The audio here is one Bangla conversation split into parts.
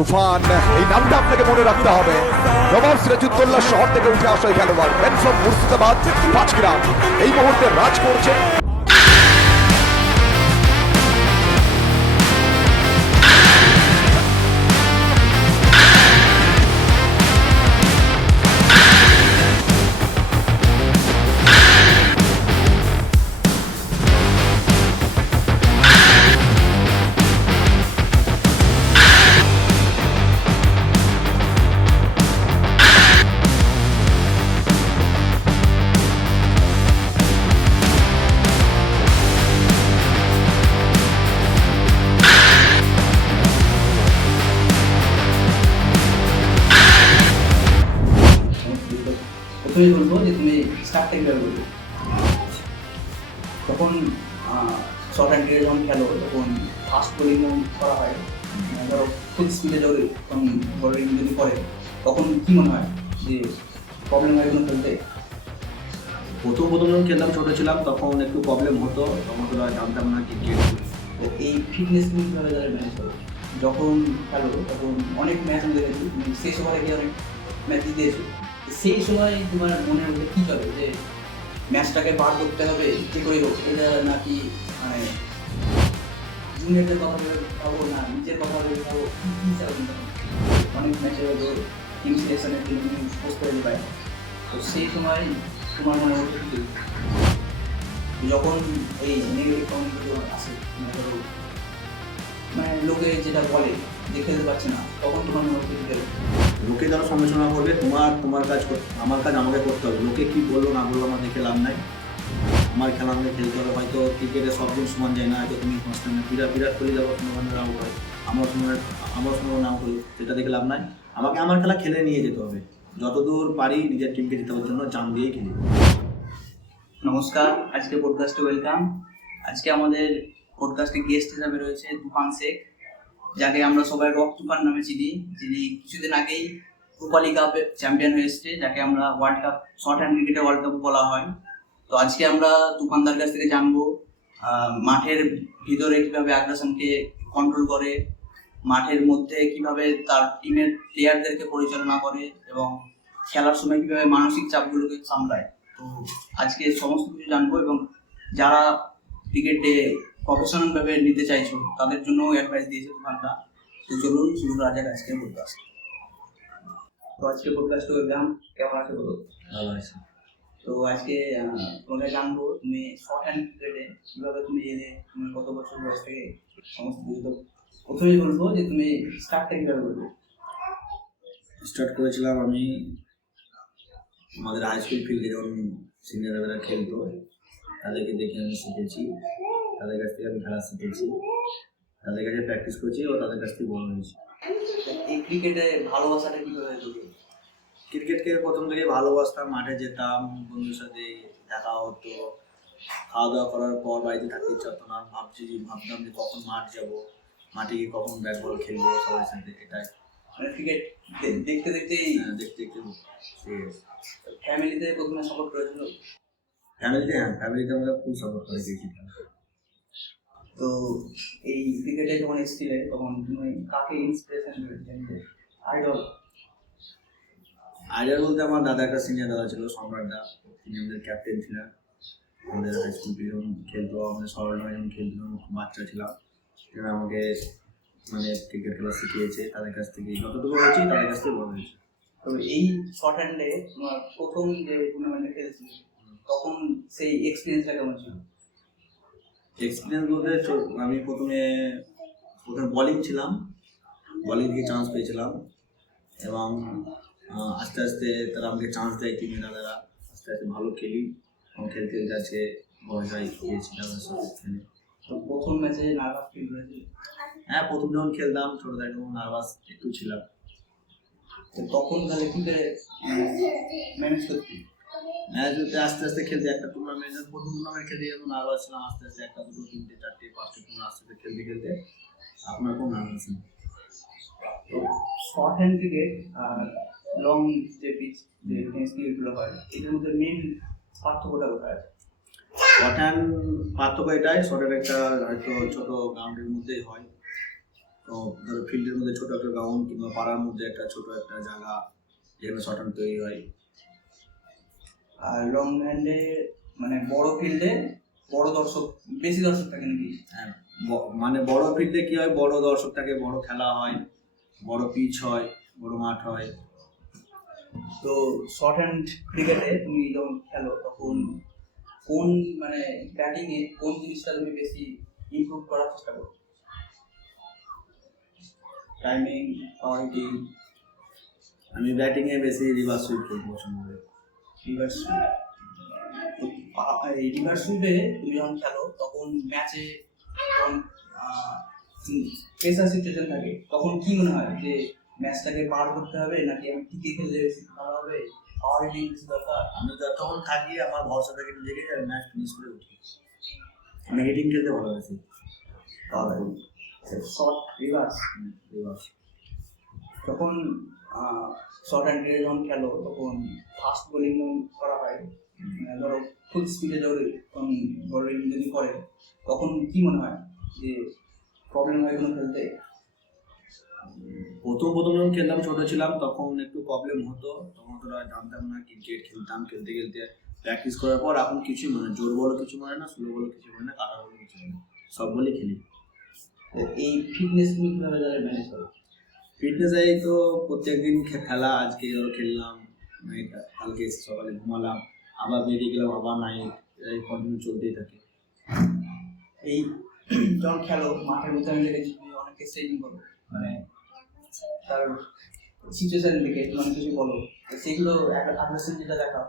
তুফান, এই নামটা আপনাকে মনে রাখতে হবে। নবাব সিরাজউদ্দৌলা শহর থেকে উঠে আসা এই খেলোয়াড়, মেন ফ্রম মুর্শিদাবাদ, পাঁচগ্রাম, এই মুহূর্তে রাজ করছে। প্রথমেই বলবো যে তুমি স্টার্টটা কীভাবে করবে। তখন শর্ট হ্যান্ড ক্রিকেট যখন খেলো তখন ফাস্ট বোলিং করা হয়, ধরো খুব স্পিডে ধরে তখন বোলিং যদি করে তখন কী মনে হয় যে প্রবলেম হয় কোনো খেলতে? প্রথম যখন খেলতাম, ছোটো ছিলাম, তখন একটু প্রবলেম হতো, তখন তো জানতাম না ক্রিকেট। তো এই ফিটনেস তুমি কীভাবে তারা ম্যানেজ করো? যখন খেলো তখন অনেক ম্যাচ আমি দেখেছি, তুমি সেই সময় গিয়ে অনেক ম্যাচ জিতেছো, সেই সময় তোমার মনের মধ্যে কী চলে যে ম্যাচটাকে পার করতে হবে যে করে হোক, এটা নাকি মানে জুনিয়রদের কথা ভেবে খাবো না নিজের কথা ভেবে খাবো, কী হিসাবে অনেক ম্যাচে হয়তো টিম সিলেকশনের জন্য তুমি পোস্ট করে দিতে পারে। তো সেই সময় তোমার মনে হচ্ছে যখন এই নেগেটিভ কমেন্টগুলো আসে, মানে লোকে যেটা বলে যে খেলতে পারছে না, তখন তোমার মনে হচ্ছে যে লোকে যারা সমালোচনা করবে, তোমার কাজ আমার কাজ আমাকে করতে হবে। লোকে কী বললো না বললো আমার দেখে লাভ নাই, আমার খেলা আমাকে খেলতে হবে। হয়তো ক্রিকেটে সব দিন সমান যায় না, হয়তো তুমি কনস্ট্যান্ট বিরাট কোহলি যাবো তোমার আউট হয়, আমার সময় আউট হলো, সেটা দেখে লাভ নাই। আমাকে আমার খেলা খেলে নিয়ে যেতে হবে, যতদূর পারি নিজের টিমকে জেতাবার জন্য জান দিয়েই খেলি। নমস্কার, আজকে পডকাস্টে ওয়েলকাম। আজকে আমাদের পডকাস্টে গেস্ট হিসাবে রয়েছে তুফান শেখ, যাকে আমরা সবাই রক তুফান নামে চিনি, যিনি কিছুদিন আগেই রূপালী কাপে চ্যাম্পিয়ন হয়ে এসেছে, যাকে আমরা ওয়ার্ল্ড কাপ শর্ট হ্যান্ড ক্রিকেটে ওয়ার্ল্ড কাপ বলা হয়। তো আজকে আমরা তুফানদার কাছ থেকে জানবো মাঠের ভিতরে কিভাবে আগ্রাসনকে কন্ট্রোল করে, মাঠের মধ্যে কিভাবে তার টিমের প্লেয়ারদেরকে পরিচালনা করে এবং খেলার সময় কিভাবে মানসিক চাপগুলোকে সামলায়। তো আজকে সমস্ত কিছু জানবো এবং যারা ক্রিকেটে প্রফেশনাল ভাবে নিতে চাইছো তাদের জন্য অ্যাডভাইস দিয়েছে তুফানটা। তো চলুন শুরু করা যাক আজকের পডকাস্ট। তো আজকে পডকাস্টে ওয়েলকাম, কেমন আছো বলো? ভালো আছে। তো আজকে তোমাকে জানবো তুমি শর্ট হ্যান্ড ক্রিকেটে কীভাবে তুমি এলে, তুমি কত বছর বয়স থেকে সমস্ত কিছু। তো প্রথমেই বলবো যে তুমি স্টার্টটা কীভাবে করবে। স্টার্ট করেছিলাম আমি আমাদের হাই স্কুল ফিল্ডে, যখন সিনিয়ররা খেলতো তাদেরকে দেখে আমি শিখেছি, তাদের কাছ থেকে আমি খেলা শিখেছি, তাদের কাছে প্র্যাকটিস করেছি ও তাদের কাছ থেকে বড় হয়েছি। এই ক্রিকেটে ভালোবাসাটা কীভাবে তৈরি? ক্রিকেটকে প্রথম থেকে ভালোবাসতাম, মাঠে যেতাম, বন্ধুর সাথে দেখা হতো, খাওয়া দাওয়া করার পর বাড়িতে থাকতে ইচ্ছা হতো না, ভাবতাম যে কখন মাঠ যাবো, মাঠে গিয়ে কখন ব্যাট বল খেলবো সবার সাথে। এটাই মানে ক্রিকেট দেখতে দেখতেই দেখতে ফ্যামিলিতে প্রথমে সাপোর্ট করেছিল? ফ্যামিলিতে আমরা খুব সাপোর্ট করে দিয়েছিলাম। তো এই ক্রিকেটে যখন এসেছিলে তখন তুমি কাকে ইন্সপিরেশন পেয়েছিলে, আইডিয়া বলতে আমার দাদা, একটা সিনিয়র দাদা ছিল সম্রাট দা, তিনি আমাদের ক্যাপ্টেন ছিলেন। আমাদের হাই স্কুল যখন খেলতো, আমাদের সরলনয় যখন খেলতো, খুব বাচ্চা ছিলাম, সেটা আমাকে মানে ক্রিকেট খেলা শিখিয়েছে। তাদের কাছ থেকে যতটুকু হয়েছি তাদের কাছ থেকে বড় হয়েছে। তো এই শর্ট হ্যান্ডে তোমার প্রথম যে টুর্নামেন্টে খেলেছিলে তখন সেই এক্সপিরিয়েন্সটা কেমন ছিল? এক্সপিরিয়েন্স বলতে আমি প্রথমে বলিং ছিলাম, বলিং থেকে চান্স পেয়েছিলাম এবং আস্তে আস্তে তারা আমাকে চান্স দেয়, টিমের দাদারা আস্তে আস্তে ভালো খেলি এবং খেলতে যাচ্ছে বয়সায় গিয়েছি তাদের সাথে খেলে। তো প্রথম ম্যাচে নার্ভাস ফিল করেছিল? হ্যাঁ, প্রথম যখন খেলতাম ছোটো থেকে নার্ভাস একটু ছিলাম। তো তখন তাহলে কী করে ম্যানেজ করতে? ম্যাচ আস্তে আস্তে খেলতে, একটা টুর্নামেন্ট প্রথম টুর্নামেন্ট খেলতে যখন নার্ভাস ছিলাম, আস্তে আস্তে একটা দুটো তিনটে চারটে পাঁচটা টুর্নামেন্ট আস্তে আস্তে খেলতে খেলতে আপনার কোনো নার্ভাস নেই। তো শর্ট হ্যান্ড ক্রিকেট আর লং যে পিচ যে টেনিস ক্রিকেটগুলো হয়, এটার মধ্যে মেন পার্থক্যটা কোথায় আছে? শর্ট হ্যান্ড পার্থক্য এটাই, শর্টের একটা হয়তো ছোটো গ্রাউন্ডের মধ্যেই হয়, তো ধরো ফিল্ডের মধ্যে ছোট একটা গ্রাউন্ড কিংবা পাড়ার মধ্যে একটা ছোট একটা জায়গা যেখানে শর্ট হ্যান্ড তৈরি হয়। আর লং হ্যান্ডে মানে বড় ফিল্ডে বড় দর্শক, বেশি দর্শক থাকে নাকি? হ্যাঁ, মানে বড় ফিল্ডে কি হয়, বড় দর্শক থাকে, বড় খেলা হয়, বড় পিচ হয়, বড় মাঠ হয়। তো শর্ট হ্যান্ড ক্রিকেটে তুমি যখন খেলো তখন কোন মানে ব্যাটিং এ কোন জিনিসটা তুমি বেশি ইমপ্রুভ করার চেষ্টা করো? টাইমিং, পাওয়ার হিটিং, আমি ব্যাটিংয়ে বেশি রিভার্স সুইপ করতে পছন্দ করি। Reverse sweep. এই রিভার্স সুইপে তুমি যখন খেলো তখন ম্যাচে যখন প্রেসার সিচুয়েশন থাকে তখন কি মনে হয় যে ম্যাচটাকে পার করতে হবে নাকি আমি টিকে খেললে বেশি ভালো হবে, পাওয়ার হিটিং বেশি দরকার? আমি যতক্ষণ থাকি আমার ভরসা থাকে নিজেকে যে ম্যাচ ফিনিশ করে উঠি। আমি হিটিং খেলতে ভালোবাসি। Short reverse. রিভার্স তখন শর্ট হ্যান্ড ক্রিকেট যখন খেলো তখন ফাস্ট বোলিং করা হয়, ধরো ফুল স্পিডে যখন বোলিং যদি করে তখন কি মনে হয় যে প্রবলেম হয় কোনো খেলতে? প্রথম যখন খেলতাম, ছোট ছিলাম, তখন একটু প্রবলেম হতো। তখন তোরা জানতাম না, ক্রিকেট খেলতাম, খেলতে খেলতে প্র্যাকটিস করার পর এখন কিছুই মনে হয়, জোর বলো কিছু মনে না, স্লো বলো কিছু মনে না, কাটা বলো কিছু মনে না, সব বলেই খেলি। এই ফিটনেস তুমি কীভাবে তাহলে ম্যানেজ করো? ফিটনেস এই তো প্রত্যেকদিন খেলা, আজকে ধরো খেললাম নাইট, কালকে এসে সকালে ঘুমালাম, আবার বেরিয়ে গেলাম, আবার নাইট, এই কন্টিনিউ চলতেই থাকে। এই যখন খেলো মাঠের মধ্যে আমি দেখেছি তুমি অনেকে স্ট্রেচিং করো, মানে তার সিচুয়েশন দেখে তুমি অনেক কিছু বলো, সেগুলো একটা আগ্রেশন যেটা দেখাও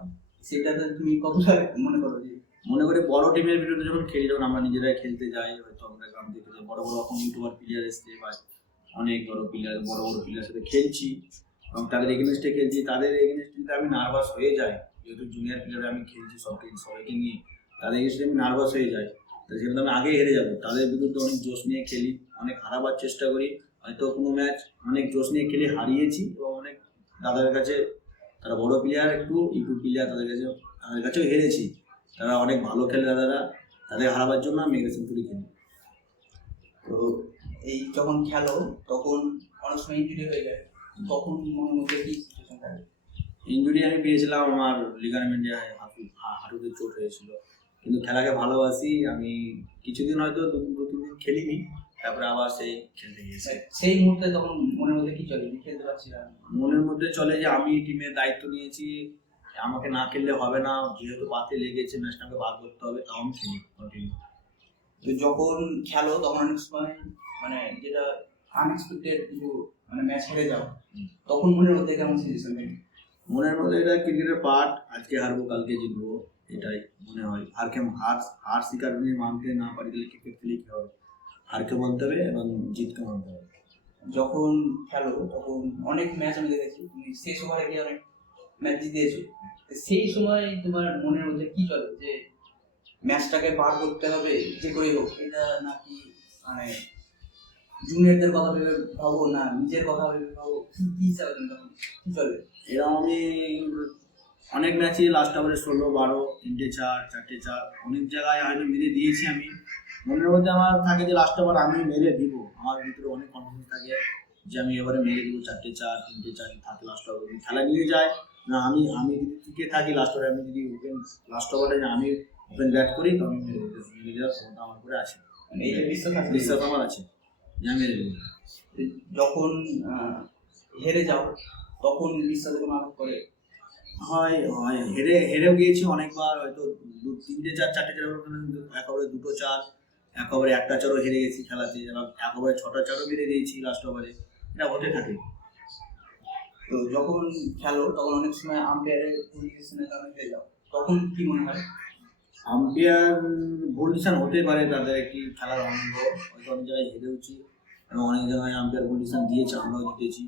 সেটাতে তুমি কতটা মনে করো যে? মনে করি বড় টিমের বিরুদ্ধে যখন খেলি, যখন আমরা নিজেরাই খেলতে যাই, হয়তো আমরা গ্রাম থেকে বড় এখন ইউটিউবার প্লেয়ার এসছে বা অনেক বড় প্লেয়ার সাথে খেলছি এবং তাদের এগেনস্টে খেলছি, তাদের এগেনস্টে আমি নার্ভাস হয়ে যাই। যেহেতু জুনিয়র প্লেয়ার আমি খেলছি সবাইকে নিয়ে, তাদের এগেনস্টে আমি নার্ভাস হয়ে যাই, সেখানে আমি আগে হেরে যাবো। তাদের বিরুদ্ধে অনেক জোশ নিয়ে খেলি, অনেক হারাবার চেষ্টা করি, হয়তো কোনো ম্যাচ অনেক জোশ নিয়ে খেলে হারিয়েছি এবং অনেক দাদার কাছে, তারা বড় প্লেয়ার, একটু ইউটিউব প্লেয়ার, তাদের কাছেও হেরেছি। তারা অনেক ভালো খেলে দাদারা, তাদের হারাবার জন্য আমি এগ্রেশন করে খেলি। তো এই যখন খেলো তখন অনেক সময় ইনজুরি হয়ে যায়, তখন মনের মধ্যে কি সিচুয়েশন থাকে? ইনজুরি আমি পেয়েছিলাম, আমার লিগামেন্টে হাঁটুতে চোট হয়েছিল, কিন্তু খেলাকে ভালোবাসি আমি। কিছুদিন হয়তো 2-3 দিন খেলিনি, তারপরে আবার সেই খেলতে গিয়েছি। সেই মুহূর্তে তখন মনের মধ্যে কি চলে, খেলতে পারছি না? মনের মধ্যে চলে যে আমি টিমের দায়িত্ব নিয়েছি, আমাকে না খেললে হবে না, যেহেতু পাতে লেগেছে ম্যাচটাকে বার করতে হবে, তাও আমি খেলি কন্টিনিউ। তো যখন খেলো তখন অনেক সময় মানে যেটা আনএক্সপেক্টেড কিছু মানে ম্যাচ হেরে যাও, তখন মনের মধ্যে কেমন সিচুয়েশন থাকে? মনের মধ্যে এটা ক্রিকেটের পার্ট, আজকে হারবো কালকে জিতবো, এটাই মনে হয়। হার স্বীকার নিয়ে মানতে না পারি তাহলে ক্রিকেট খেলে কি হবে? হারকে মানতে হবে এবং জিতকে মানতে হবে। যখন খেলো তখন অনেক ম্যাচ আমি দেখেছি তুমি শেষ ওভারে গিয়ে অনেক ম্যাচ জিতেছো, সেই সময় তোমার মনের মধ্যে কি চলে যে ম্যাচটাকে পার করতে হবে যে করেই হোক, এটা নাকি মানে জুনিয়রদের কথা ভেবে ভাবো না নিজের কথা ভেবে ভাবো, কি হিসাবে তুমি তখন কি চলে? এরকম আমি অনেক ম্যাচে লাস্ট ওভারে 16-12, 3-4, 4-4 অনেক জায়গায় হয়তো মেরে দিয়েছি আমি। মনের মধ্যে আমার থাকে যে লাস্ট ওভার আমি মেরে দিব, আমার ভিতরে অনেক কনফিডেন্স থাকে যে আমি এবারে মেরে দিব 4-4, 3-4 থাকে লাস্ট ওভার। খেলা নিয়ে যায় না, আমি যদি টিকে থাকি লাস্ট ওভারে, আমি যদি ওপেন লাস্ট ওভারে আমি ওপেন ব্যাট করি তো আমি মেরে দেওয়ার ক্ষমতা আমার করে আছে, মানে এই যে বিশ্বাস আমার আছে যে আমি মেরে দেবো। যখন হেরে যাও তখন বিশ্বাস কোনো আঘাত করে? হয় হেরেও গিয়েছি অনেকবার, হয়তো 3-4, 4-4 এক ওভারে 2-4, এক ওভারে 1-4ও হেরে গেছি খেলাতে, এবং এক ওভারে 6-4ও মেরে দিয়েছি লাস্ট ওভারে, এটা হতে থাকে। তো যখন খেলো তখন অনেক সময় আম্পায়ারের ডিসিশনের কারণে হেরে যাও, তখন কি মনে হয়? আম্পায়ার ভুল ডিসিশন হতে পারে, তাদের একটি খেলার অঙ্গ, হয়তো অনেক জায়গায় হেরেওছি এবং অনেক জায়গায় আম্পায়ার ভুল ডিসিশন দিয়েছে, আমরাও জিতেছি,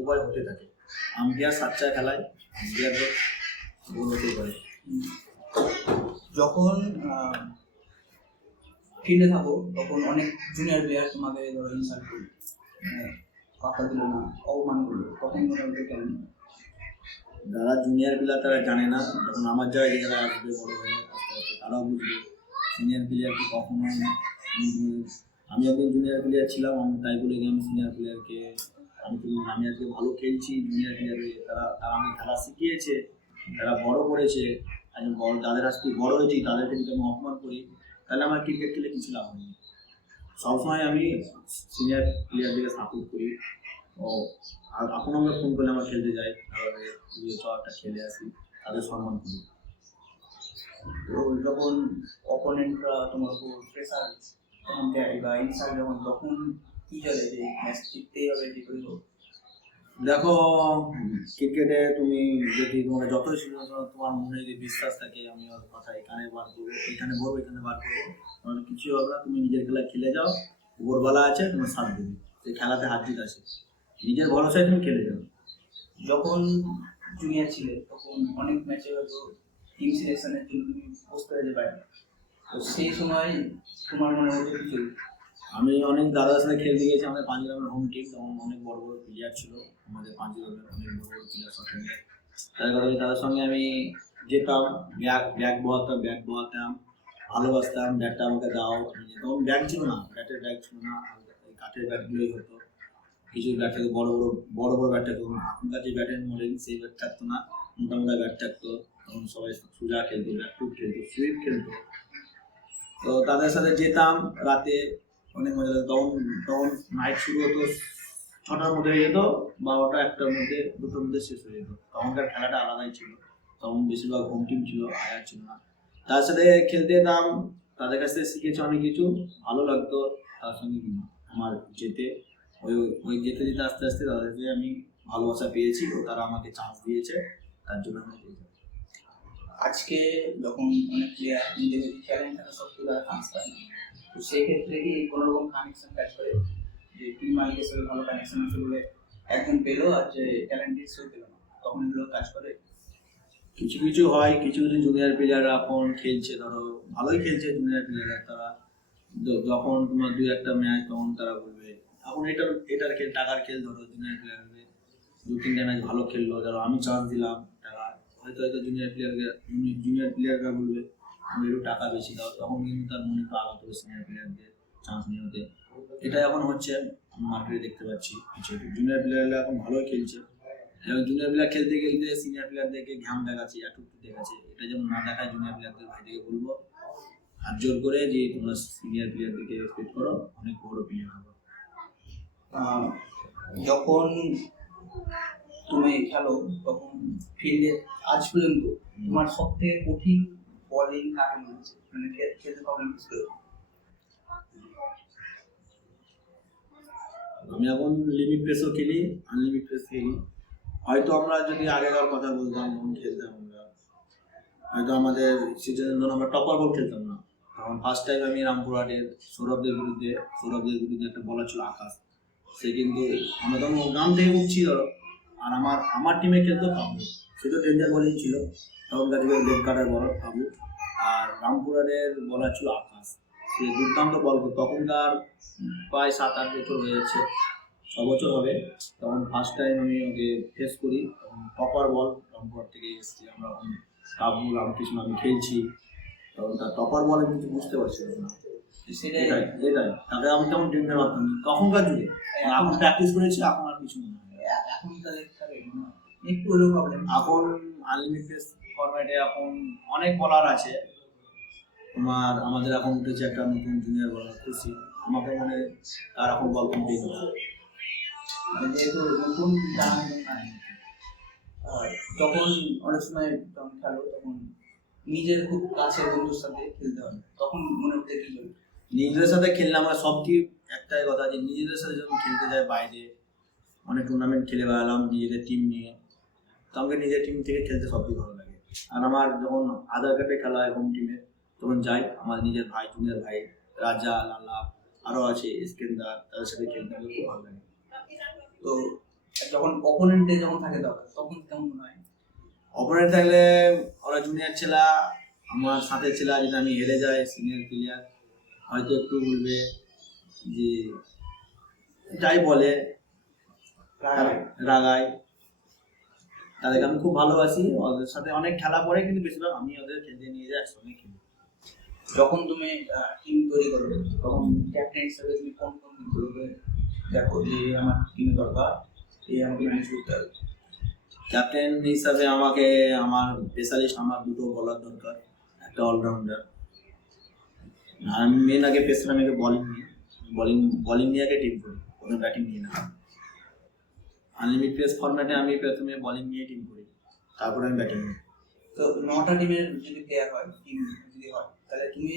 উভয় হতে থাকে। আম্পায়ার সাচ্চা খেলায় আম্পায়ারদের ভুল হতে পারে। যখন ফিল্ডে থাকো তখন অনেক জুনিয়র প্লেয়ার তোমাকে ধরো ইনসাল্ট করলো, মানে কথা দিল না, অপমান করলো, তখন মনে হলো কেমন? যারা জুনিয়র প্লেয়ার তারা জানে না, যখন আমার জায়গায় যারা আসবে বড় হয়ে আস্তে আস্তে তারাও বুঝবে সিনিয়র প্লেয়ারকে কখনো আমি একজন জুনিয়র প্লেয়ার ছিলাম, আমি তাই বলে আমি সিনিয়র প্লেয়ারকে আমি আজকে ভালো খেলছি, জুনিয়র প্লেয়ারে তারা তারা আমাকে খেলা শিখিয়েছে, তারা বড় করেছে, আমি বড় তাদের কাছ থেকে বড় হয়েছি, তাদেরকে যদি আমি অপমান করি তাহলে আমার ক্রিকেট খেলে কিছু লাভ হয়নি। সবসময় আমি সিনিয়র প্লেয়ারদেরকে সাপোর্ট করি। ও আর এখন আমরা ফোন করলে আমার খেলতে যাই, তাহলে একটা খেলে আসি, তাদের সম্মান করি। তো যখন অপোনেন্টরা তোমার উপর প্রেসার তখন দেয় বা ইনসাল্ট যখন, তখন কি চলে যে ম্যাচ জিততেই হবে যে করে হোক? দেখো, ক্রিকেটে তুমি যদি তোমার যতই তোমার মনে যদি বিশ্বাস থাকে আমি ওর কথা এখানে বার করবো, এখানে বলবো, এখানে বার করবো, তোমার কিছুই হবে না। তুমি নিজের খেলা খেলে যাও, উপরবেলা আছে তোমার সাথ দেবে, সেই খেলাতে হার জিত আছে, নিজের ভরসায় তুমি খেলে যাও। যখন জুনিয়র ছিলে তখন অনেক ম্যাচে হয়তো টিম সিলেকশনের জন্য তুমি বসতে যেতে পারে, তো সেই সময় তোমার মনে হতো কিছু? আমি অনেক দাদার সাথে খেলতে গিয়েছি, আমাদের পাঞ্জাবের হোম টিম, তখন অনেক বড় বড় প্লেয়ার ছিল, আমাদের পাঞ্জাবের অনেক বড় বড় প্লেয়ার সাথে তাদের সঙ্গে আমি যেতাম, ব্যাগ বোয়াতাম, ভালোবাসতাম, ব্যাটটা আমাকে দাও। তখন ব্যাগ ছিল না, ব্যাটের ব্যাগ ছিল না, কাঠের ব্যাটগুলোই হতো। কিছু ব্যাট থাকতো বড় বড় ব্যাট থাকতো, এখনকার যে ব্যাটের মডেল সেই ব্যাট থাকতো না, মোটামোটা ব্যাট থাকতো। তখন সবাই সোজা খেলতো, ব্যাকফুট খেলতো, সুইপ খেলতো। তো তাদের সাথে যেতাম রাতে, অনেক মজা লাগতো। তখন নাইট শুরু হতো 6টার মধ্যে হয়ে যেত, 12টা 1টার মধ্যে 2টোর মধ্যে শেষ হয়ে যেত। তখনকার খেলাটা আলাদাই ছিল, তখন বেশিরভাগ হোম টিম ছিল, আয়ার ছিল না। তার সাথে খেলতে যেতাম, তাদের কাছ থেকে শিখেছি অনেক কিছু, ভালো লাগতো তার সঙ্গে আমার যেতে। ওই যেতে যেতে আস্তে আস্তে তাদের কাছে আমি ভালোবাসা পেয়েছি ও তারা আমাকে চান্স দিয়েছে, তার জন্য আমি পেয়েছি। আজকে যখন অনেক প্লেয়ার নিজেদের ট্যালেন্ট থাকে সব তারা চান্স পায় না, তো সেক্ষেত্রে কি কোনো রকম কানেকশন কাজ করে যে টিম মালিকের সাথে ভালো কানেকশন আছে বলে একজন পেলো আর যে ট্যালেন্টের সাথে পেলো না, তখন এগুলো কাজ করে? কিছু কিছু হয়, কিছু কিছু জুনিয়র প্লেয়াররা এখন খেলছে, ধরো ভালোই খেলছে জুনিয়র প্লেয়াররা, তারা যখন তোমার 2-1টা ম্যাচ তখন তারা বলবে এখন এটার খেল, টাকার খেল, ধরো জুনিয়র প্লেয়ার 2-3টা ম্যাচ ভালো খেললো, ধরো আমি চান্স দিলাম টাকা, হয়তো জুনিয়র প্লেয়াররা বলবে আমি একটু টাকা বেশি দাও, তখন কিন্তু তার মনে একটু আঘাত হবে সিনিয়র প্লেয়ারদের চান্স নিতে। এটা এখন হচ্ছে মার্কেটে দেখতে পাচ্ছি, কিছু জুনিয়র প্লেয়াররা এখন ভালোই খেলছে, এবং জুনিয়র প্লেয়ার খেলতে খেলতে সিনিয়র প্লেয়ারদেরকে ঘাম দেখাচ্ছে, একটু দেখাচ্ছে, এটা যেমন না দেখায় জুনিয়র প্লেয়ারদের ভাইদেরকে বলবো হাত জোর করে যে তোমরা সিনিয়র প্লেয়ারদেরকে রেসপেক্ট করো, অনেক বড় প্লেয়ার হবে। যখন তুমি খেলো তখন ফিল্ডে আজ পর্যন্ত তোমার সব থেকে কঠিন বলিং কাকে মনে হচ্ছে, মানে খেলতে প্রবলেম হচ্ছে? আমি এখন লিমিট পেসও খেলি, আনলিমিট পেস খেলি। হয়তো আমরা যদি আগেকার কথা বলতাম, যখন খেলতাম আমরা, হয়তো আমাদের সিজনের জন্য আমরা টপার বল খেলতাম না। তখন ফার্স্ট টাইম আমি রামপুরহাটের সৌরভদের বিরুদ্ধে একটা বলার ছিল আকাশ, সে কিন্তু আমরা তখন গ্রাম থেকে উঠছি ধরো, আর আমার টিমে খেলতো কাবু, সে তো ডেঞ্জার বোলিং ছিল, তখনকার দিকে লেগ কাটার বলার কাবু, আর রামপুরহাটের বলার ছিল আকাশ, সে দুর্দান্ত বল করতো। তখনকার প্রায় 7-8 বছর হয়ে যাচ্ছে, 6 বছর হবে। তখন ফার্স্ট টাইম আমি ওকে ফেস করি, তখন টপার বল রামপুরহাট থেকে এসেছি আমরা, কাবু রামকৃষ্ণ আমি খেলছি, তখন তার টপার বল আমি কিছু বুঝতে পারছি না। এটাই তাকে আমি তেমন ডেঞ্জার ভাবতাম তখনকার যুগে, এখন প্র্যাকটিস করেছি, এখন আর কিছু মনে হয় না। এখন তাদের একটু হলেও প্রবলেম। এখন আনলিমিটেড ফরম্যাটে এখন অনেক বলার আছে, তোমার আমাদের এখন উঠেছে একটা নতুন জুনিয়র বলার, খুশি আমাকে মনে তার এখন বল কমপ্লিট হচ্ছে, যেহেতু নতুন তখন অনেক সময় যখন খেলো তখন নিজের খুব কাছের বন্ধুর সাথে খেলতে হবে, তখন মনে হতে কি বলবে? নিজেদের সাথে খেললে আমরা সব কি একটাই কথা, যে নিজেদের সাথে যখন খেলতে যাই বাইরে, অনেক টুর্নামেন্ট খেলে বেড়ালাম নিজেদের টিম নিয়ে, তো আমাকে নিজের টিম থেকে খেলতে সবচেয়ে ভালো লাগে। আর আমার যখন আধার কার্ডে খেলা হয় হোম টিমে, তখন যাই আমার নিজের ভাই, জুনিয়র ভাই রাজা, লালা, আরও আছে ইস্কেন্দার, তাদের সাথে খেলতে আমাকে খুব ভালো লাগে। তো যখন অপোনেন্টে যখন থাকে তখন কেমন মনে হয়? অপোনেন্ট থাকলে ওরা জুনিয়র ছেলা, আমার সাথে ছেলা, যদি আমি হেরে যাই সিনিয়র প্লেয়ার হয়তো একটু বলবে যে যাই বলে রাগায়, তাদেরকে আমি খুব ভালোবাসি, ওদের সাথে অনেক খেলা পড়ে, কিন্তু বেশিরভাগ আমি ওদের খেলতে নিয়ে যাই, একসঙ্গে খেলি। যখন তুমি টিম তৈরি করো তখন ক্যাপ্টেন হিসেবে তুমি কোন কোন দিকগুলোকে দেখো যে আমার টিমে দরকার, এই আমাকে ম্যানেজ করতে হবে? ক্যাপ্টেন হিসাবে আমাকে আমার স্পেশালিস্ট আমার দুটো বলার দরকার, একটা অলরাউন্ডার। আমি মেন আগে পেসার, আমি আগে বলিং নিয়ে আগে টিম করি, কোনো ব্যাটিং নিয়ে না। আনলিমিটেড প্লেস ফরম্যাটে আমি প্রথমে বলিং নিয়ে টিম করি, তারপরে আমি ব্যাটিং নিই। তো 9টা টিমের যদি প্লেয়ার হয়, টিম যদি হয়, তাহলে তুমি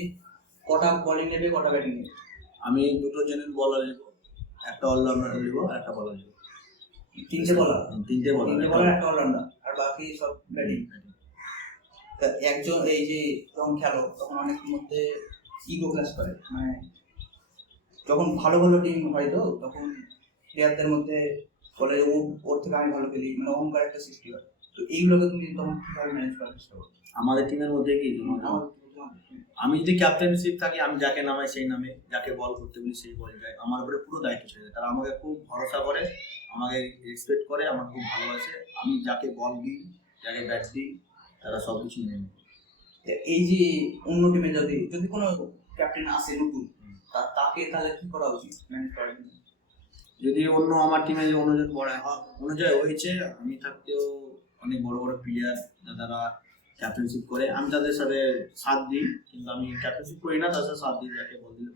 কটা বোলিং নেবে, কটা ব্যাটিং নেবে? আমি দুটো জেনারেল বলার নেব, একটা অলরাউন্ডার নেব, একটা বলার নেব। তিনটে বলার তিনটে বলার, একটা অলরাউন্ডার, আর বাকি সব ব্যাটিং। একজন এই যে যখন খেলো তখন অনেকের মধ্যে ইগো ক্লাস করে, মানে যখন ভালো ভালো টিম হয় তো তখন প্লেয়ারদের মধ্যে বলে ওর থেকে আমি ভালো খেলি, মানে অহংকার একটা সৃষ্টি হয়। তো এইগুলোকে তুমি তখন কিভাবে ম্যানেজ করার চেষ্টা করো? আমাদের টিমের মধ্যে কি, আমি যদি ক্যাপ্টেনশিপ থাকি, আমি যাকে নামাই সেই নামে, যাকে বল করতে বলি সেই বল যায়, আমার উপরে পুরো দায়িত্ব ছেড়ে দেয়। তারা আমাকে খুব ভরসা করে, আমাকে রেসপেক্ট করে, আমার খুব ভালোবাসে। আমি যাকে বল দিই, যাকে ব্যাট দিই, তারা সব কিছু মেনে নেয়। এই যে অন্য টিমে যদি যদি কোনো ক্যাপ্টেন আসে নতুন, তাকে তাহলে কি করা উচিত ম্যানেজ করার জন্য? যদি অন্য আমার টিমে যে অন্যজন বড় অনুযায়ী হয়েছে, আমি থাকতেও অনেক বড় বড় প্লেয়ার যারা ক্যাপ্টেনশিপ করে, আমি তাদের সাথে সাথ দিই, কিন্তু আমি ক্যাপ্টেনশিপ করি না, তাদের সাথে সাথ দিই। যাকে বল দিলে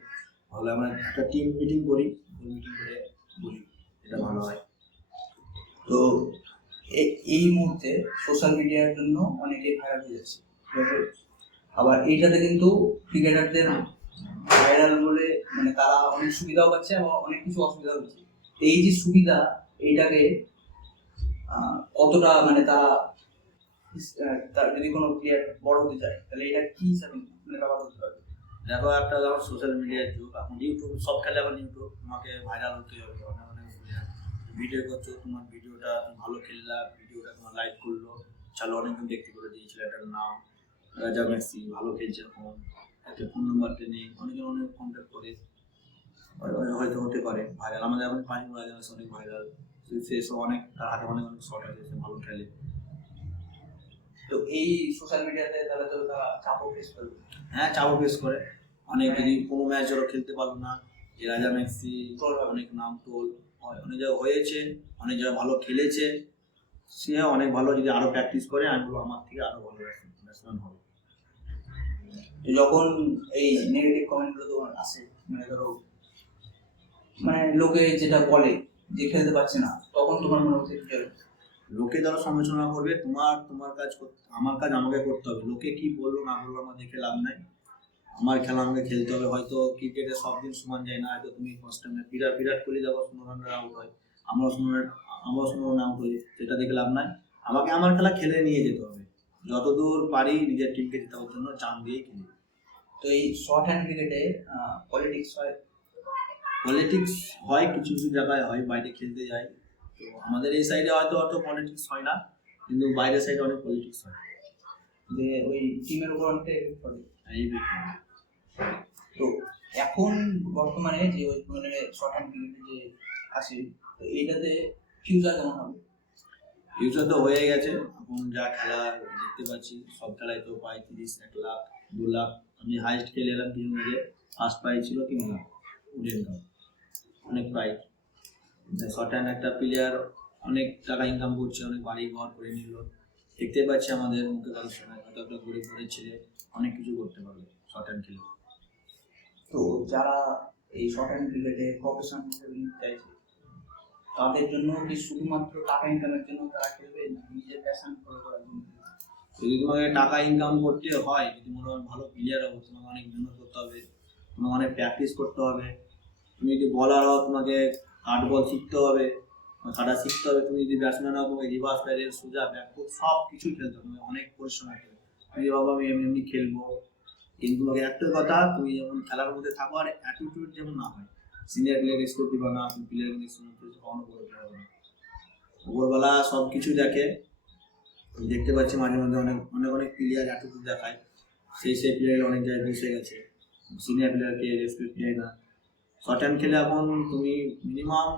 ভালো, আমরা একটা টিম মিটিং করি, মিটিং করে বলি, এটা ভালো হয়। তো এই মুহূর্তে সোশ্যাল মিডিয়ার জন্য অনেকে ভাইরাল হয়ে যাচ্ছে, আবার এইটাতে কিন্তু ক্রিকেটারদের ভাইরাল বলে মানে তারা অনেক সুবিধাও পাচ্ছে এবং অনেক কিছু অসুবিধাও হচ্ছে। এই যে সুবিধা, এইটাকে কতটা মানে তার যদি কোনো প্লেয়ার বড় হতে চায় তাহলে এটা কি হিসাবে মানে ব্যবহার করতে পারবে? দেখো, একটা যখন সোশ্যাল মিডিয়ার যুগ, এখন ইউটিউব সব খেলে, এখন ইউটিউব তোমাকে ভাইরাল হতে হবে। অনেক ভিডিও করছো, তোমার ভিডিওটা ভালো খেললা, ভিডিওটা তোমার লাইক করলো, চলো অনেকজন দেখতে করে যে ছেলেটার নাম রাজা মেসি, ভালো খেলছে, এখন একটা ফোন নাম্বারটা নেই, অনেকে অনেক কন্ট্যাক্ট করে, হয়তো হতে পারে ভাইরাল। আমাদের এখন পানি রাজা মেসি অনেক ভাইরাল, সেসব অনেক, তার হাতে অনেক অনেক শট আছে, সে ভালো খেলে। তো এই সোশ্যাল মিডিয়াতে তাহলে তো চাপও ফেস করবে। হ্যাঁ, চাপও ফেস করে অনেক। যদি কোনো ম্যাচ ওরা খেলতে পারলো না, এই রাজা মেসি অনেক নাম তোল অনেক জায়গায় হয়েছে, অনেক জায়গায় ভালো খেলেছে, সে অনেক ভালো। যদি আরো প্র্যাকটিস করে, আমি বলবো আমার থেকে আরো ভালো ব্যাটসম্যান হবে। যখন এই নেগেটিভ কমেন্টগুলো তোমার আসে, মানে ধরো মানে লোকে যেটা বলে যে খেলতে পারছে না, তখন তোমার মনে হচ্ছে কি হবে? লোকে যারা সমালোচনা করবে, তোমার কাজ আমার কাজ আমাকে করতে হবে। লোকে কি বললো না বললো আমার দেখে লাভ নাই, আমার খেলা আমাকে খেলতে হবে। হয়তো ক্রিকেটে সব দিন সমান যায় না, হয়তো তুমি ফার্স্ট টাইমে বিরাট কোহলি দেখো 15 রানের আউট হয়, আমরা 15 রানে আউট হই, সেটা দেখে লাভ নাই। আমাকে আমার খেলা খেলে নিয়ে যেতে হবে, যতদূর পারি নিজের টিমকে জেতানোর জন্য চান দিয়েই খেলি। তো এই শর্ট হ্যান্ড ক্রিকেটে পলিটিক্স হয়? পলিটিক্স হয়, কিছু কিছু জায়গায় হয়, বাইরে খেলতে যাই তো। আমাদের এই সাইডে হয়তো অত পলিটিক্স হয় না, কিন্তু বাইরের সাইডে অনেক পলিটিক্স হয়, যে ওই টিমের উপর অনেকটা এফেক্ট পড়ে। এই বিষয়ে। তো এখন বর্তমানে যে ওই মানে শর্ট হ্যান্ড ক্রিকেটে যে আসে, তো এইটাতে ফিউচার কেমন হবে? ফিউচার তো হয়ে গেছে, এখন যা খেলা দেখতে পাচ্ছি সব খেলায় তো পাই 30, 1 লাখ, 2 লাখ। আমি হাইস্ট খেলে এলাম কিছু মধ্যে, ফার্স্ট প্রাইজ ছিল 3 লাখ, অনেক প্রাইজ। শর্ট হ্যান্ড একটা প্লেয়ার অনেক টাকা ইনকাম করছে, অনেক বাড়ি ঘর করে নিল, দেখতে পাচ্ছি আমাদের মুখে কারোর সময় হয়তো একটা গরিব ঘরের ছেলে অনেক কিছু করতে পারবে শর্ট হ্যান্ড খেলে। তো যারা এই শর্ট হ্যান্ড ক্রিকেটে প্রফেশনাল হিসেবে নিতে চাইছে, তাদের জন্য কি শুধুমাত্র টাকা ইনকামের জন্য তারা খেলবে, না নিজের প্যাশন ফলো করার জন্য? যদি তোমাকে টাকা ইনকাম করতে হয়, যদি মনে হয় ভালো প্লেয়ার হবো, তোমাকে অনেক মেহনত করতে হবে, তোমাকে অনেক প্র্যাকটিস করতে হবে। তুমি যদি বলার হও, তোমাকে কাট বল শিখতে হবে, কাটা শিখতে হবে। তুমি যদি ব্যাটসম্যান হও, তোমাকে রিভার্স প্যারেল, সোজা ব্যাকফুট সব কিছু খেলতে হবে, অনেক পরিশ্রম করতে হবে। তুমি ভাবো আমি এমনি খেলবো, কিন্তু তোমাকে একটা কথা, তুমি যেমন খেলার মধ্যে থাকো আর অ্যাটিটিউড যেমন না হয়, সিনিয়র প্লেয়ার রেসপেক্ট দিবা না, তুমি প্লেয়ার কখনো করে হবে না। উপরবেলা সব কিছু দেখে, দেখতে পাচ্ছি মাঝে মধ্যে অনেক প্লেয়ার অ্যাটিটিউড দেখায়, সেই প্লেয়ার অনেক জায়গায় বসে গেছে, সিনিয়র প্লেয়ারকে রেসপেক্ট দেয় না। শর্ট হ্যান্ড খেলে এখন তুমি মিনিমাম,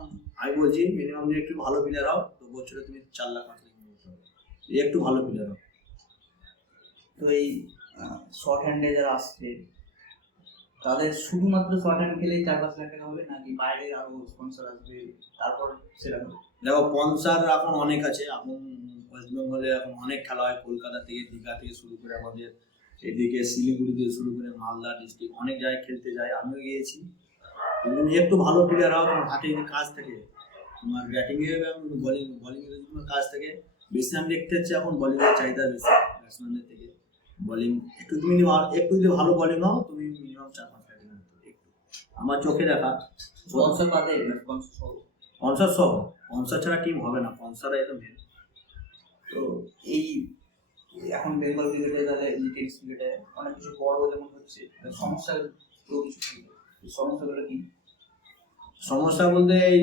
আমি বলছি মিনিমাম যদি একটু ভালো প্লেয়ার হও, তো বছরে তুমি 4 লাখ 5 লাখ নিতে হবে, একটু ভালো প্লেয়ার হও। তো এই শর্ট হ্যান্ডে যারা আসছে তাদের শুধুমাত্র শর্ট হ্যান্ড খেলেই 4-5 লাখ টাকা হবে নাকি বাইরের আরো স্পন্সর আসবে তারপর সেটা হবে? দেখো স্পন্সর এখন অনেক আছে। এখন ওয়েস্ট বেঙ্গলে এখন অনেক খেলা হয়, কলকাতা থেকে, দীঘা থেকে শুরু করে আমাদের এদিকে শিলিগুড়ি থেকে শুরু করে মালদা ডিস্ট্রিক্ট অনেক জায়গায় খেলতে যায়, আমিও গিয়েছি। তুমি একটু ভালো প্লেয়ার হও, তোমার হাতে যদি কাজ থাকে, তোমার ব্যাটিংয়ে এবং বোলিংয়ে যদি তোমার কাজ থাকে, বেশি আমি দেখতে হচ্ছে এখন বোলিংয়ের চাহিদা বেশি ব্যাটসম্যানদের থেকে। বোলিং একটু তুমি যদি ভালো বোলিং হও, তুমি মিনিমাম 4-5 লাখ টাকা একটু আমার চোখে দেখা। স্পন্সর বাদে স্পন্সর সহ স্পন্সর ছাড়া টিম হবে না, স্পন্সরই তো মেন। তো এই এখন বেঙ্গল ক্রিকেটে তাহলে টেস্ট ক্রিকেটে অনেক কিছু বড় যেমন হচ্ছে সমস্যা তো কিছু ছিল, সমস্যাগুলো কি? সমস্যা বলতে এই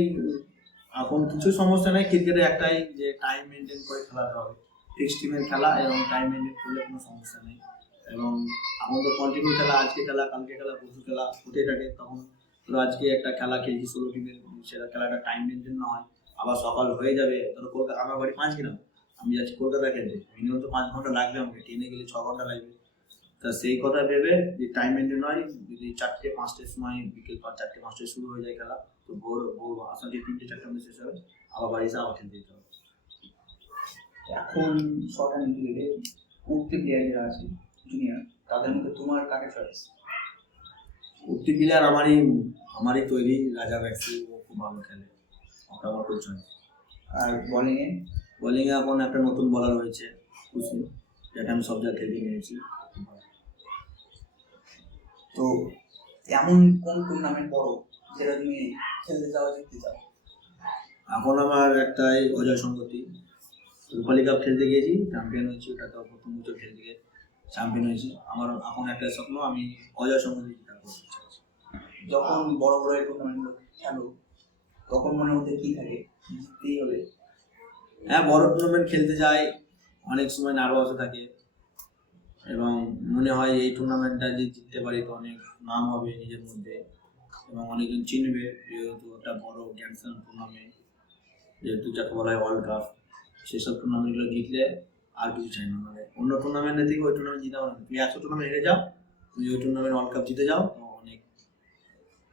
এখন কিছু সমস্যা নেই, ক্রিকেটে একটাই যে টাইম মেনটেন করে খেলাতে হবে। ফিক্সড টিমের খেলা এবং টাইম মেনটেন করলে কোনো সমস্যা নেই। এবং এখন তো কন্টিনিউ খেলা, আজকে খেলা, কালকে খেলা, পরশু খেলা হতে থাকে। তখন ধরো আজকে একটা খেলা খেলছি 16 টিমের, সেটা খেলাটা টাইম মেনটেন না হয়, আবার সকাল হয়ে যাবে। ধরো কলকাতা, আমার বাড়ি 5 গ্রাম, আমি যাচ্ছি কলকাতা খেলতে, মিনিমাম তো 5 ঘন্টা লাগবে আমাকে, ট্রেনে গেলে 6 ঘন্টা লাগবে। তা সেই কথা ভেবে যে টাইম মেনটেন হয়, যদি 4-5টার সময় বিকেল 4-5টায় শুরু হয়ে যায় খেলা, তো ভোর আসা যে 3-4টার মধ্যে শেষ হবে, আবার বাড়ি এসে আবার খেলতে যেতে হবে। এখন শর্ট হ্যান্ড ক্রিকেটে উঠতি প্লেয়ার যারা আছে জুনিয়র, তাদের মধ্যে তোমার কাকে চয়েস? উঠতি প্লেয়ার আমারই তৈরি রাজা ব্যাক্সি, ও খুব ভালো খেলে, ওটা আমার খুব চয়েস। আর বোলিংয়ে এখন একটা নতুন বলার হয়েছে খুশি, যেটা আমি সব জায়গায় খেলতে নিয়েছি। তো এমন কোন টুর্নামেন্ট বড় যেটা তুমি খেলতে চাও, জিততে চাও? এখন আমার একটাই অজয় সংগতি, রূপালী কাপ খেলতে গিয়েছি, চ্যাম্পিয়ন হয়েছি। ওটা তো প্রথম বছর খেলতে গিয়ে চ্যাম্পিয়ন হয়েছি। আমার এখন একটা স্বপ্ন, আমি অজয় সংগতি জেতা করতে চাইছি। যখন বড় বড় এই টুর্নামেন্টগুলো খেলো তখন মনের মধ্যে কি থাকে, জিততেই হবে? হ্যাঁ, বড় টুর্নামেন্ট খেলতে যাই, অনেক সময় নার্ভাসও থাকে এবং মনে হয় এই টুর্নামেন্টটা যে জিততে পারি তো অনেক নাম হবে নিজের মধ্যে এবং অনেকজন চিনবে, যেহেতু একটা বড় গ্র্যান্ড স্ল্যাম টুর্নামেন্ট, যেহেতু যাকে বলা হয় ওয়ার্ল্ড কাপ। সেসব টুর্নামেন্টগুলো জিতলে আর কিছু চাই না, মানে অন্য টুর্নামেন্টের থেকে ওই টুর্নামেন্ট জিতা মানে তুমি 100 টুর্নামেন্ট হেরে যাও, তুমি ওই টুর্নামেন্ট ওয়ার্ল্ড কাপ জিতে যাও, তো অনেক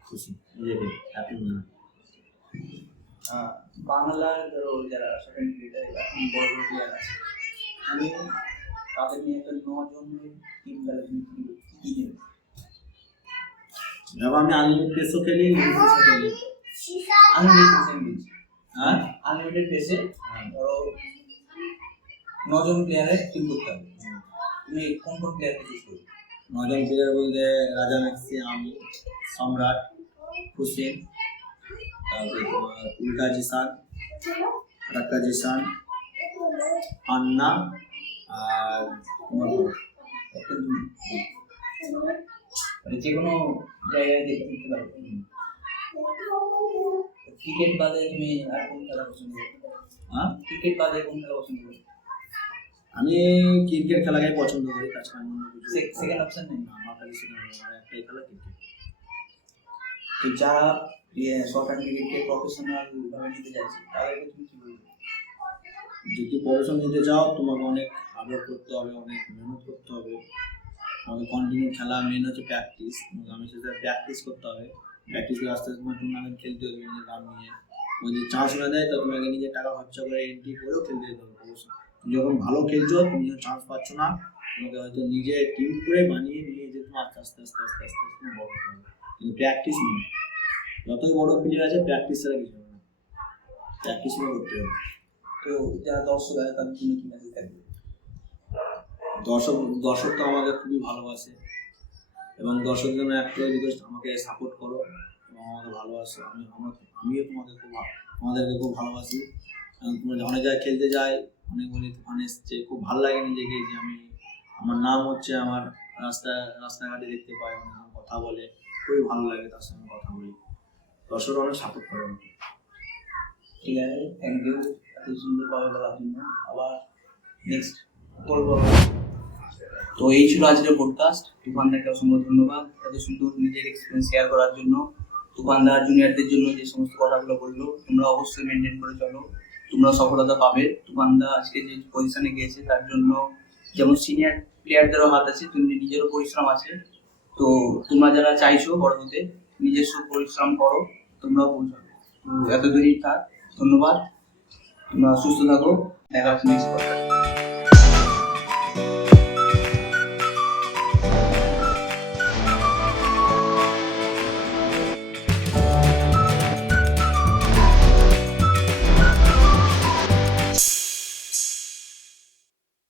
খুশি, নিজেকে হ্যাপি মনে হয়। বাংলার ধরো যারা সেকেন্ড ক্রিকেটার এখন বড় বড় প্লেয়ার আছে, তুমি তাদের নিয়ে একটা 9 জনের টিম গেলে তুমি কি দেবে? এবার আমি আনলিমিটেড পেসও খেলি, লিমিটেড খেলি। হ্যাঁ, আনলিমিটেড পেসে ধরো 9 জন প্লেয়ারের টিম করতে হবে, তুমি কোন কোন প্লেয়ারকে চুজ করবে? 9 জন প্লেয়ার বলতে রাজা ম্যাক্সি, আমি, সম্রাট, হুসেন, তারপরে তোমার উল্টা জিসান, রাক্কা জিসান, আন্না, আর তোমার মানে যে কোনো জায়গায় দেখতে পারবে। ক্রিকেট বাদে তুমি আর কোন খেলা পছন্দ করো? হ্যাঁ, ক্রিকেট বাদে কোন খেলা পছন্দ করো? আমি ক্রিকেট খেলাকে পছন্দ করি, তাছাড়া অন্য কিছু সেকেন্ড অপশন নেই? আমার কাছে সেখানে আমার একটাই খেলা ক্রিকেট। তো যারা শর্ট হ্যান্ড ক্রিকেটকে প্রফেশনাল ভাবে নিতে চাইছে তাদেরকে তুমি কি বলবে? যদি প্রফেশন নিতে চাও, তোমাকে অনেক হার্ডওয়ার্ক করতে হবে, অনেক মেহনত করতে হবে, আমাকে কন্টিনিউ খেলা, মেন হচ্ছে প্র্যাকটিস। আমি সেটা প্র্যাকটিস করতে হবে, প্র্যাকটিস করে আস্তে আস্তে তোমার টুর্নামেন্ট খেলতে হবে নিজের দাম নিয়ে। যদি চান্স না দেয় তো তোমাকে নিজের টাকা খরচা করে এন্ট্রি করেও খেলতে যেতে হবে অবশ্যই। তুমি যখন ভালো খেলছো, তুমি যখন চান্স পাচ্ছ না, তোমাকে হয়তো নিজে টিম করে বানিয়ে নিয়ে যেতে তোমার আস্তে আস্তে আস্তে আস্তে আস্তে আস্তে বড় হতে হবে। কিন্তু প্র্যাকটিস নেই, যতই বড় প্লেয়ার আছে প্র্যাকটিস ছাড়া কিছু হবে না, প্র্যাকটিস করে করতে হবে। তো যারা দর্শক আছে তাদের জন্য কি মেসেজ থাকবে? দর্শক তো আমাকে খুবই ভালোবাসে এবং দর্শকদের জন্য একটাই রিকোয়েস্ট, আমাকে সাপোর্ট করো এবং আমাকে ভালোবাসো। আমিও তোমাদেরকে খুব ভালোবাসি। তোমরা অনেক জায়গায় খেলতে যাই, অনেক বলি ওখানে এসছে, খুব ভালো লাগে নিজেকে যে আমার নাম হচ্ছে, আমার রাস্তাঘাটে দেখতে পাই, অনেক কথা বলে, খুবই ভালো লাগে তার সঙ্গে কথা বলি। দর্শকরা অনেক সাপোর্ট করে আমাকে। ঠিক আছে, থ্যাংক ইউ এত সুন্দরভাবে বলার জন্য। আবার নেক্সট বলবো। তো এই ছিল আজকের পডকাস্ট। তুফানদাকে অসংখ্য ধন্যবাদ এত সুন্দর নিজের এক্সপিরিয়েন্স শেয়ার করার জন্য। তুফানদার জুনিয়রদের জন্য যে সমস্ত কথাগুলো বললো, তোমরা অবশ্যই মেনটেন করে চলো, তোমরা সফলতা পাবে। তুফানদা আজকে যে পজিশনে গিয়েছে তার জন্য যেমন সিনিয়র প্লেয়ারদেরও হাত আছে, তেমনি নিজেরও পরিশ্রম আছে। তো তোমরা যারা চাইছো বড় হতে নিজস্ব পরিশ্রম করো, তোমরাও পৌঁছাবে। তো এত দূরই থাক, ধন্যবাদ, তোমরা সুস্থ থাকো, দেখা হচ্ছে নেক্সট